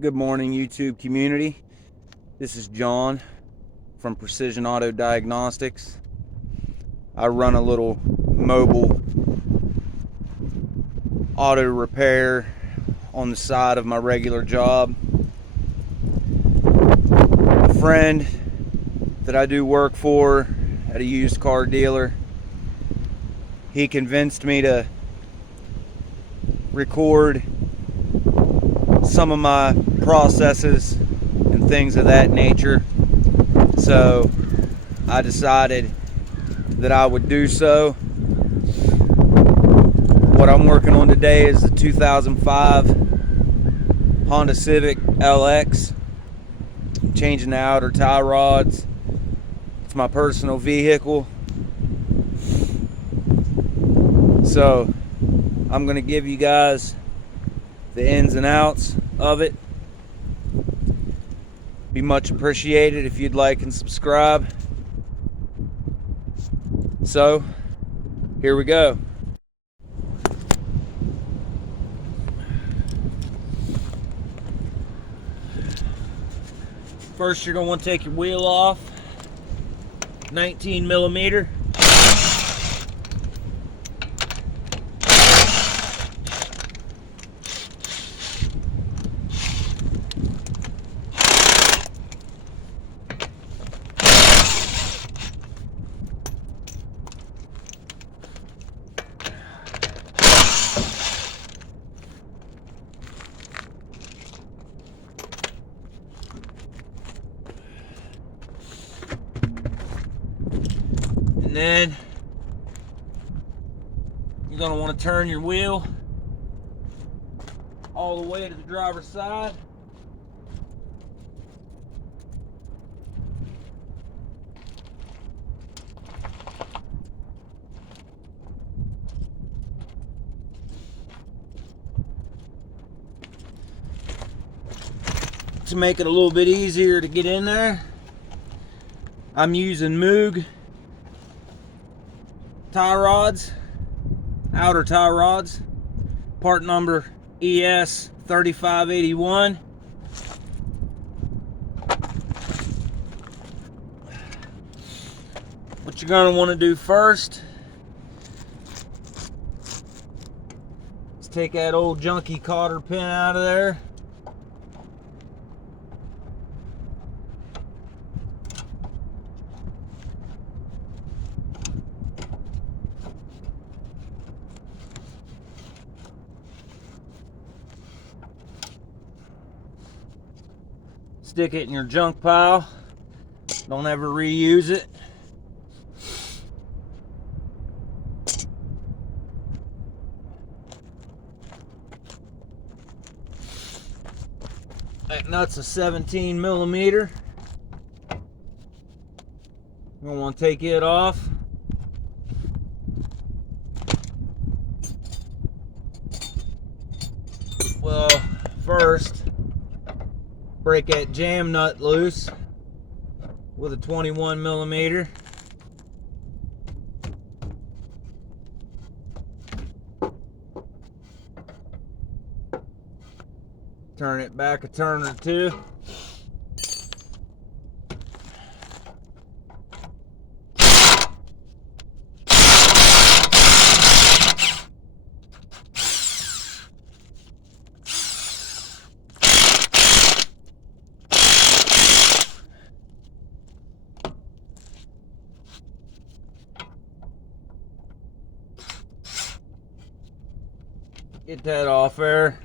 Good morning, YouTube community. This is John from Precision Auto Diagnostics. I run a little mobile auto repair on the side of my regular job. A friend that I do work for at a used car dealer, he convinced me to record some of my processes and things of that nature, so I decided that I would do so. What I'm working on today is the 2005 Honda Civic LX. I'm changing the outer tie rods. It's my personal vehicle, so I'm going to give you guys the ins and outs of it. Be much appreciated if you'd like and subscribe. So here we go. First, you're going to want to take your wheel off. 19 millimeter. And then you're going to want to turn your wheel all the way to the driver's side. To make it a little bit easier to get in there, I'm using Moog tie rods, outer tie rods, part number ES 3581. What you're going to want to do first is take that old junky cotter pin out of there. Stick it in your junk pile. Don't ever reuse it. That nut's a 17 millimeter. You're gonna want to take it off. Well, first, break that jam nut loose with a 21 millimeter. Turn it back a turn or two. Get that off there.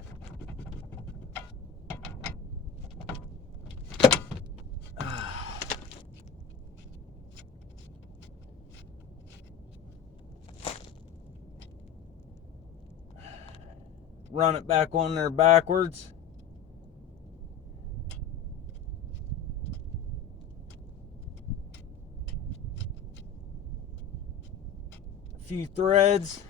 Run it back on there backwards. A few threads.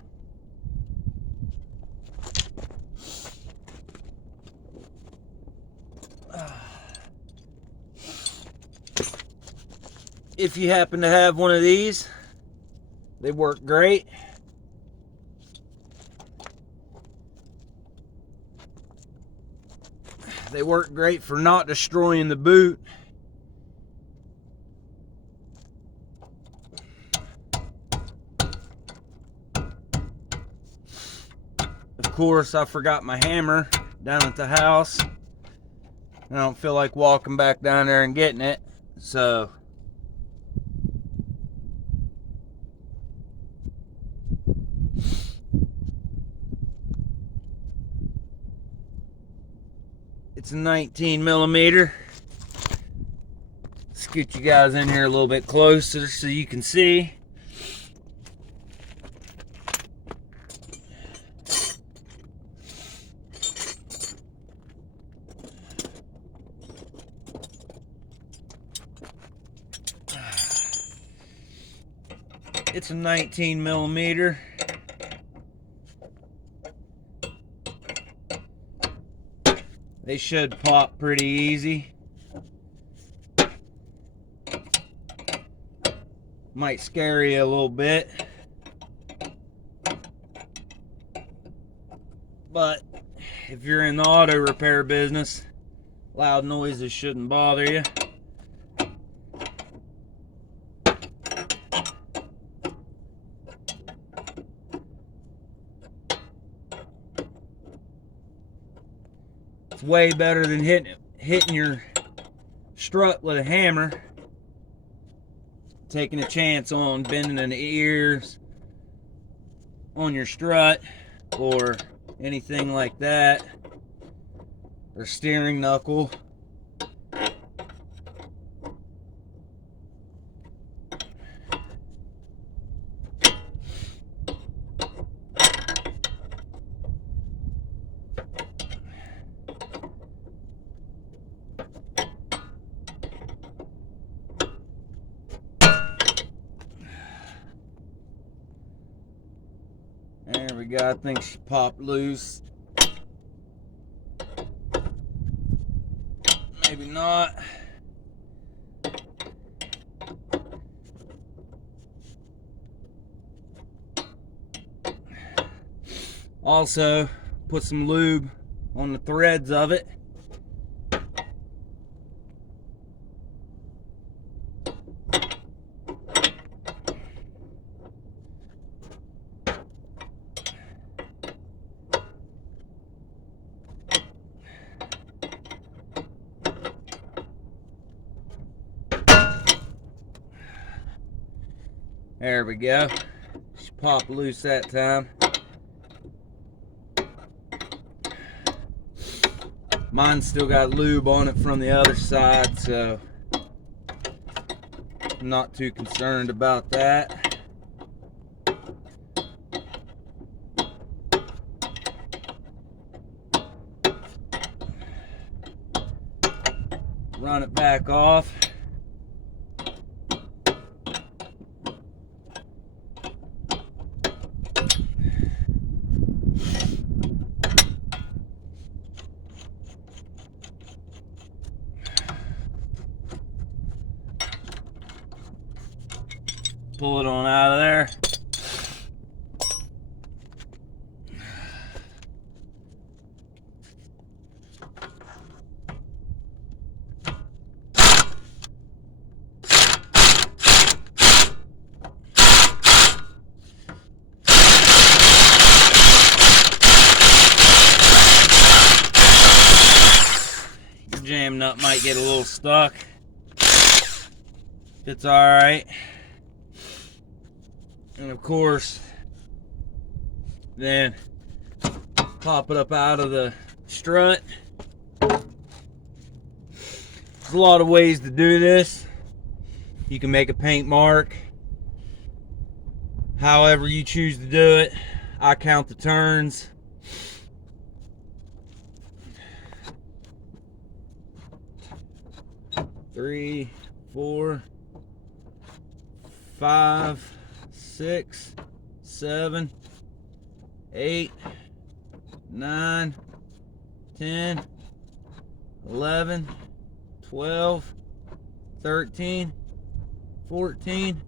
If you happen to have one of these, they work great. They work great for not destroying the boot. Of course, I forgot my hammer down at the house. I don't feel like walking back down there and getting it, so it's a 19 millimeter. Scoot you guys in here a little bit closer so you can see. It's a 19 millimeter. They should pop pretty easy. Might scare you a little bit, but if you're in the auto repair business, loud noises shouldn't bother you. It's way better than hitting your strut with a hammer, taking a chance on bending the ears on your strut or anything like that, or steering knuckle. There we go. I think she popped loose. Maybe not. Also, put some lube on the threads of it. There we go. She popped loose that time. Mine's still got lube on it from the other side, so I'm not too concerned about that. Run it back off. Pull it on out of there. Your jam nut might get a little stuck. It's alright. And of course, then pop it up out of the strut. There's a lot of ways to do this. You can make a paint mark, however you choose to do it. I count the turns. Three, 4, 5, 6, 7, 8, 9, 10, 11, 12, 13, 14,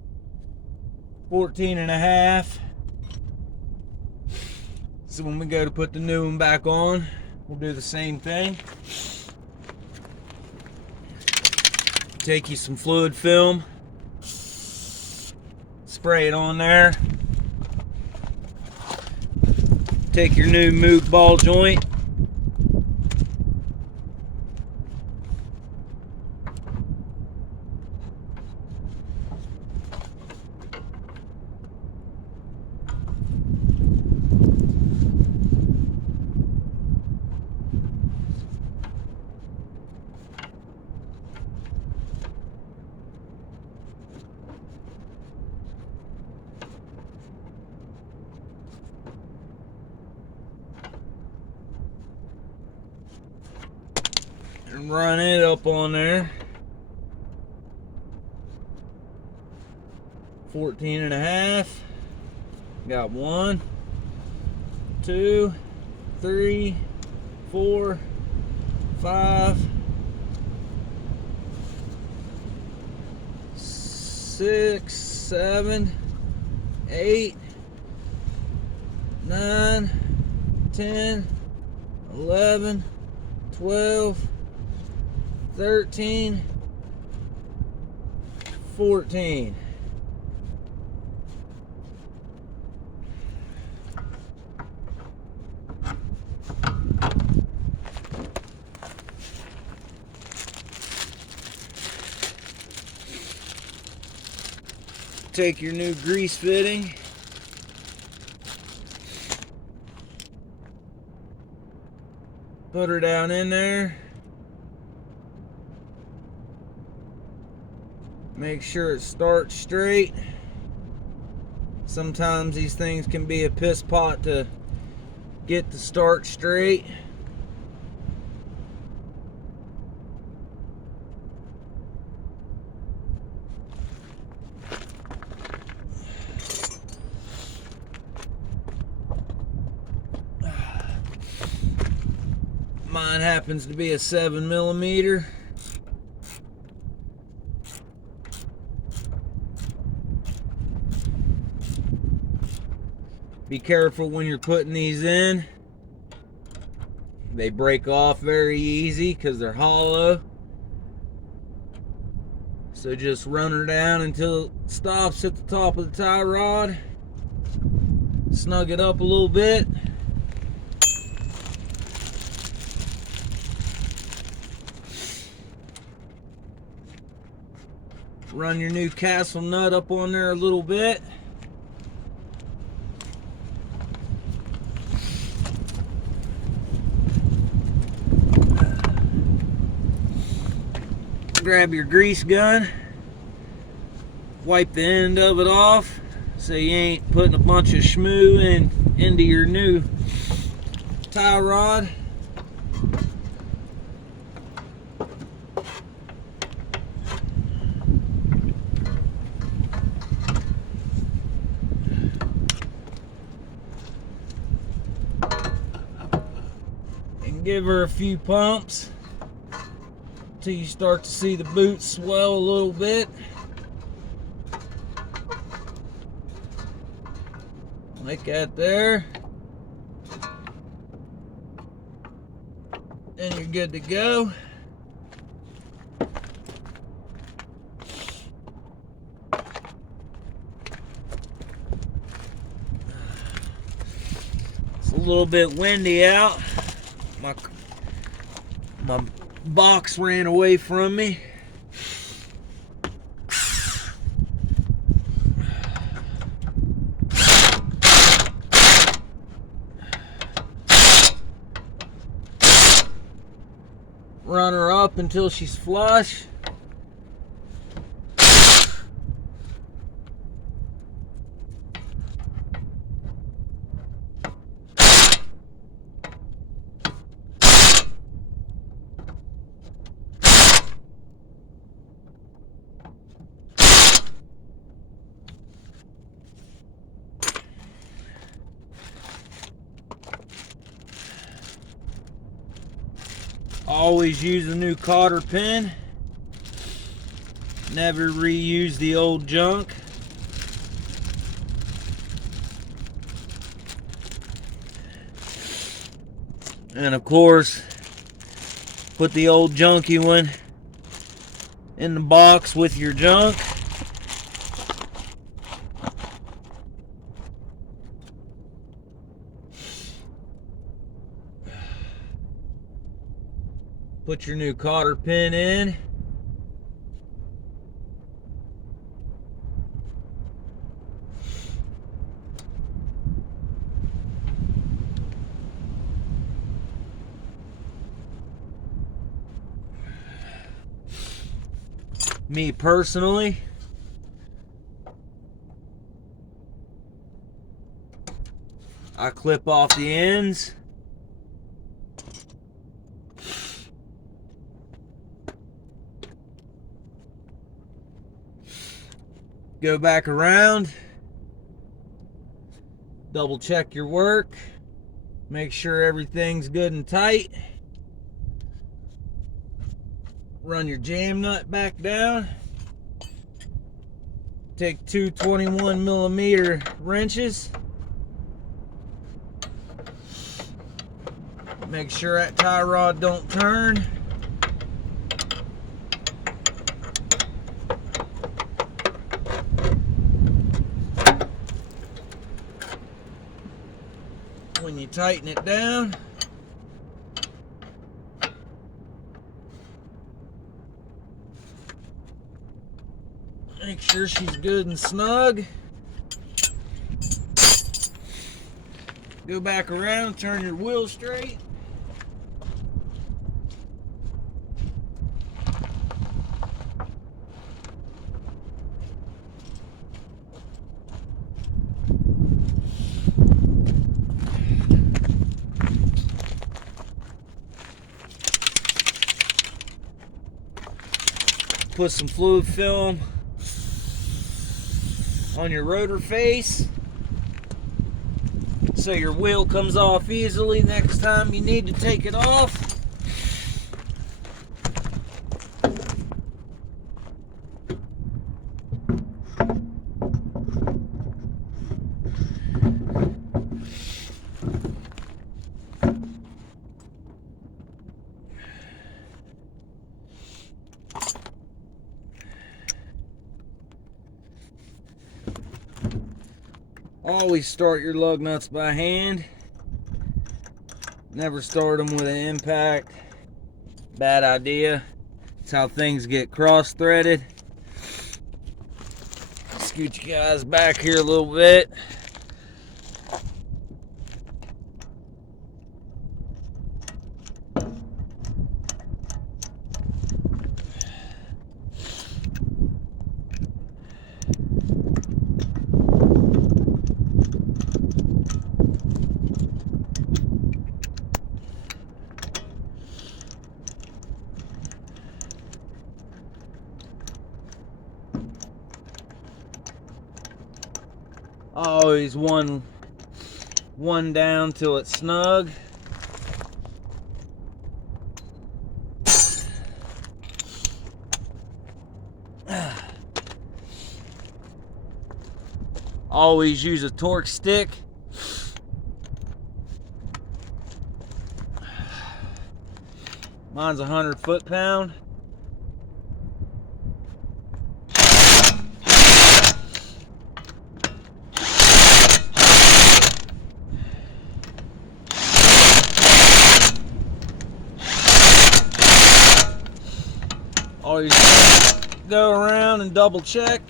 14 and a half. So when we go to put the new one back on, we'll do the same thing. Take you some fluid film, spray it on there. Take your new Moog ball joint, and run it up on there. 14.5. Got 1, 2, 3, 4, 5, 6, 7, 8, 9, 10, 11, 12, 13, 14. Take your new grease fitting, put her down in there. Make sure it starts straight. Sometimes these things can be a piss pot to get the start straight. Mine happens to be a 7mm. Be careful when you're putting these in. They break off very easy because they're hollow. So just run her down until it stops at the top of the tie rod. Snug it up a little bit. Run your new castle nut up on there a little bit. Grab your grease gun. Wipe the end of it off so you ain't putting a bunch of schmoo into your new tie rod. Give her a few pumps until you start to see the boot swell a little bit. Like that there. Then you're good to go. It's a little bit windy out. My box ran away from me. Run her up until she's flush. Always use a new cotter pin. Never reuse the old junk. And of course, put the old junky one in the box with your junk. Put your new cotter pin in. Me personally, I clip off the ends. Go back around. Double check your work. Make sure everything's good and tight. Run your jam nut back down. Take two 21mm wrenches. Make sure that tie rod don't turn. When you tighten it down, make sure she's good and snug. Go back around, turn your wheel straight. Put some fluid film on your rotor face so your wheel comes off easily next time you need to take it off. Always start your lug nuts by hand. Never start them with an impact. Bad idea. That's how things get cross-threaded. Scoot you guys back here a little bit. Always one down till it's snug. Always use a torque stick. Mine's 100 foot-pound. Always go around and double check.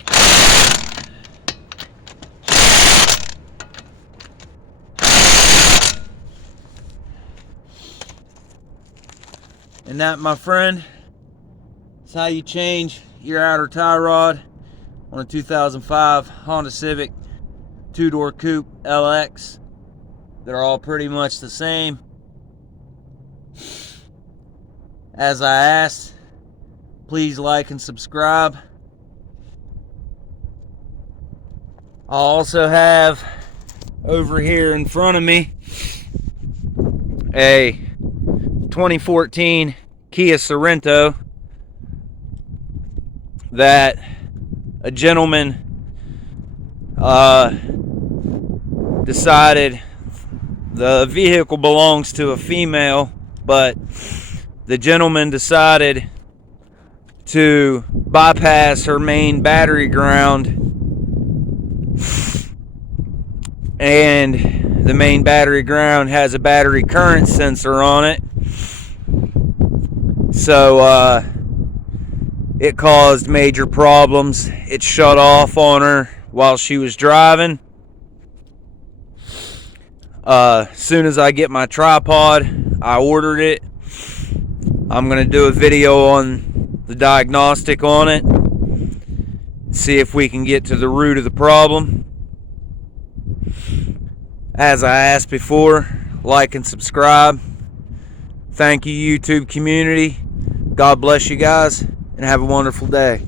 And that, my friend, is how you change your outer tie rod on a 2005 Honda Civic 2-door coupe LX. They're all pretty much the same. As I asked, please like and subscribe. I also have over here in front of me a 2014 Kia Sorento that a gentleman decided the vehicle belongs to a female, but the gentleman decided to bypass her main battery ground, and the main battery ground has a battery current sensor on it. So it caused major problems. It shut off on her while she was driving. As soon as I get my tripod, I ordered it. I'm going to do a video on the diagnostic on it, see if we can get to the root of the problem. As I asked before, like and subscribe. Thank you, YouTube community. God bless you guys, and have a wonderful day.